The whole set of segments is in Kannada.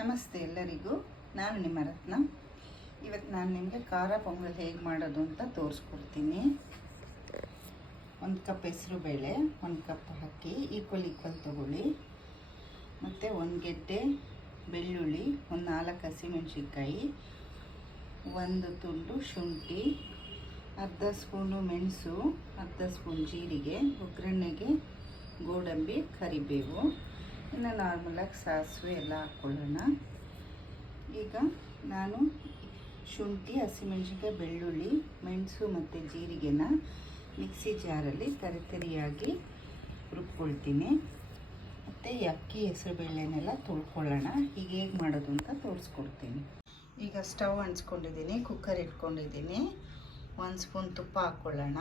ನಮಸ್ತೆ ಎಲ್ಲರಿಗೂ. ನಾನು ನಿಮ್ಮ ರತ್ನ. ಇವತ್ತು ನಾನು ನಿಮಗೆ ಖಾರ ಪೊಂಗಲ್ ಹೇಗೆ ಮಾಡೋದು ಅಂತ ತೋರಿಸ್ಕೊಡ್ತೀನಿ. 1 ಕಪ್ ಹೆಸರು ಬೇಳೆ, 1 ಕಪ್ ಅಕ್ಕಿ, ಈಕ್ವಲ್ ತೊಗೊಳ್ಳಿ. ಮತ್ತು 1 ಗೆಡ್ಡೆ ಬೆಳ್ಳುಳ್ಳಿ, 4 ಹಸಿಮೆಣಸಿನ್ಕಾಯಿ, 1 ತುಂಡು ಶುಂಠಿ, ಅರ್ಧ ಸ್ಪೂನು ಮೆಣಸು, ಅರ್ಧ ಸ್ಪೂನ್ ಜೀರಿಗೆ, ಒಗ್ಗರಣೆಗೆ ಗೋಡಂಬಿ, ಕರಿಬೇವು, ಇನ್ನು ನಾರ್ಮಲಾಗಿ ಸಾಸಿವೆ ಎಲ್ಲ ಹಾಕ್ಕೊಳ್ಳೋಣ. ಈಗ ನಾನು ಶುಂಠಿ, ಹಸಿಮೆಣಸಿನ್ಕಾಯಿ, ಬೆಳ್ಳುಳ್ಳಿ, ಮೆಣಸು ಮತ್ತು ಜೀರಿಗೆನ ಮಿಕ್ಸಿ ಜಾರಲ್ಲಿ ತರಿಯಾಗಿ ರುಬ್ಕೊಳ್ತೀನಿ. ಮತ್ತು ಅಕ್ಕಿ ಹೆಸರು ಬೇಳೆನೆಲ್ಲ ತೊಳ್ಕೊಳ್ಳೋಣ. ಈಗ ಹೇಗೆ ಮಾಡೋದು ಅಂತ ತೋರಿಸ್ಕೊಡ್ತೀನಿ. ಈಗ ಸ್ಟವ್ ಅಂಟಿಸ್ಕೊಂಡಿದ್ದೀನಿ, ಕುಕ್ಕರ್ ಇಟ್ಕೊಂಡಿದ್ದೀನಿ. 1 ಸ್ಪೂನ್ ತುಪ್ಪ ಹಾಕ್ಕೊಳ್ಳೋಣ.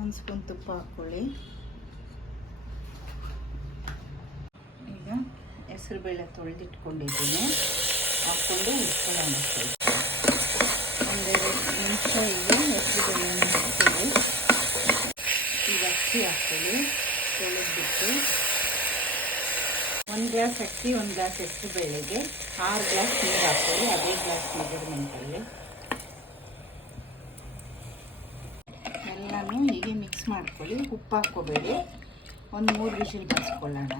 1 ಸ್ಪೂನ್ ತುಪ್ಪ ಹಾಕ್ಕೊಳ್ಳಿ. ಈಗ ಹೆಸರು ಬೇಳೆ ತೊಳೆದಿಟ್ಕೊಂಡಿದ್ದೀನಿ, ಹಾಕ್ಕೊಂಡು ಉಟ್ಕೊಳ್ಳೋಣ. ಒಂದೆರಡು ನಿಮಿಷ ಈಗ ಹೆಸರು ಬೇಳೆನ ಹಾಕ್ತೀವಿ. ಈಗ ಅಕ್ಕಿ ಹಾಕ್ತೀವಿ, ತೊಳೆದ್ಬಿಟ್ಟು 1 ಗ್ಲಾಸ್ ಅಕ್ಕಿ, 1 ಗ್ಲಾಸ್ ಹೆಸರು ಬೇಳೆಗೆ 6 ಗ್ಲಾಸ್ ನೀರು ಹಾಕ್ತೀವಿ. ಅದೇ ಗ್ಲಾಸ್ ಮೆಜರ್ಮೆಂಟಲ್ಲಿ ಎಲ್ಲನೂ ಹೀಗೆ ಮಿಕ್ಸ್ ಮಾಡ್ಕೊಳ್ಳಿ. ಉಪ್ಪು ಹಾಕ್ಕೋಬೇಡಿ. 3 ವಿಷಲ್ ಬಸ್ಕೊಳ್ಳೋಣ.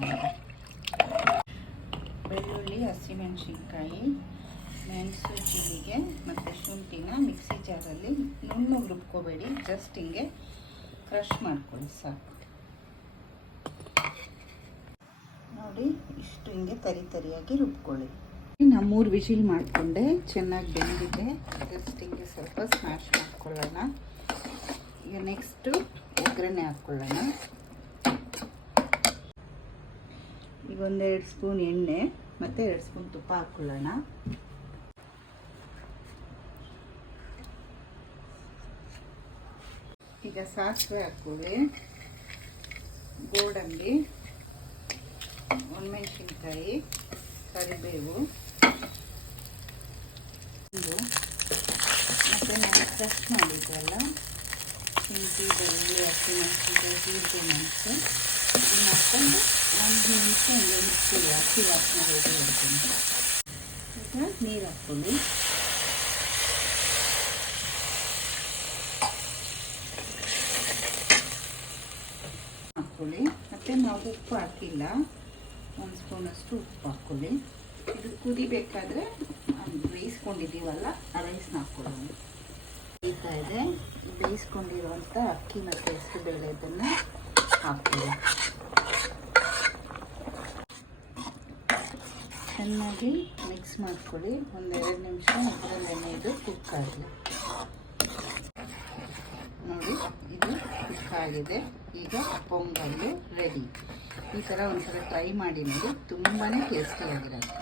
ಬೆಳ್ಳುಳ್ಳಿ, ಹಸಿಮೆಣಸಿನ್ಕಾಯಿ, ಮೆಣಸು, ಜೀರಿಗೆ ಮತ್ತು ಶುಂಠಿನ ಮಿಕ್ಸಿ ಜಾರಲ್ಲಿ ನುಣ್ಣಗೆ ರುಬ್ಕೋಬೇಡಿ, ಜಸ್ಟ್ ಹಿಂಗೆ ಕ್ರಷ್ ಮಾಡ್ಕೊಳ್ಳಿ ಸಾಕು. ನೋಡಿ, ಇಷ್ಟು ಹಿಂಗೆ ತರಿಯಾಗಿ ರುಬ್ಕೊಳ್ಳಿ. ನಾನು 3 ವಿಷಿಲ್ ಮಾಡಿಕೊಂಡೆ, ಚೆನ್ನಾಗಿ ಬೆಂದಿದೆ. ಜಸ್ಟ್ ಹಿಂಗೆ ಸ್ವಲ್ಪ ಸ್ಮ್ಯಾಶ್ ಮಾಡ್ಕೊಳ್ಳೋಣ. ಈಗ ನೆಕ್ಸ್ಟು ಒಗ್ಗರಣೆ ಹಾಕ್ಕೊಳ್ಳೋಣ. ಈಗ 1-2 ಸ್ಪೂನ್ ಎಣ್ಣೆ ಮತ್ತು 2 ಸ್ಪೂನ್ ತುಪ್ಪ ಹಾಕ್ಕೊಳ್ಳೋಣ. ಈಗ ಸಾಸಿವೆ ಹಾಕ್ಕೊಳ್ಳಿ, ಗೋಡಂಬಿ, ಒಣಮೆಣಸಿನ್ಕಾಯಿ, ಕರಿಬೇವು, ಮತ್ತು ನಾವು ಕ್ರಷ್ ಮಾಡಿದ್ವಲ್ಲ ಶುಂಠಿ, ಬೆಳ್ಳುಳ್ಳಿ, ಹಸಿಮೆಣಸಿನ್ಕಾಯಿ, ಜೀರಿಗೆ, ಮೆಣಸು ಇದನ್ನು ಹಾಕ್ಕೊಂಡು 1 ನಿಮಿಷ ಹಿಂಗೆ ಮಿಕ್ಸಿಗೆ ಹಸಿ ವಾಸನೆ ಹೋಗಿ ಇಡ್ತೀನಿ. ಈಗ ನೀರು ಹಾಕ್ಕೊಳ್ಳಿ. ಮತ್ತು ನಾವು ಉಪ್ಪು ಹಾಕಿಲ್ಲ, 1 ಸ್ಪೂನಷ್ಟು ಉಪ್ಪು ಹಾಕ್ಕೊಳ್ಳಿ. ಇದು ಕುದಿಬೇಕಾದ್ರೆ ಬೇಯಿಸ್ಕೊಂಡಿದ್ದೀವಲ್ಲ ಆ ರೈಸ್ನ ಹಾಕ್ಕೊಳ್ಳೋಣ. ಕುದೀತಾ ಇದೆ. ಬೇಯಿಸ್ಕೊಂಡಿರುವಂಥ ಅಕ್ಕಿ ಮತ್ತು ಹೆಸರು ಬೇಳೆ ಇದನ್ನು ಹಾಕ್ಕೊಳ್ಳಿ. ಚೆನ್ನಾಗಿ ಮಿಕ್ಸ್ ಮಾಡ್ಕೊಳ್ಳಿ. 1-2 ನಿಮಿಷ ಇದರಲ್ಲೇ ಇದು ಕುಕ್ ಆಗಲಿ. ನೋಡಿ, ಇದು ಕುಕ್ ಆಗಿದೆ. ಈಗ ಪೊಂಗಲ್ಲು ರೆಡಿ. ಈ ಥರ ಒಂದ್ಸಲ ಟ್ರೈ ಮಾಡಿ ನೋಡಿ, ತುಂಬಾ ಟೇಸ್ಟಿಯಾಗಿರುತ್ತೆ.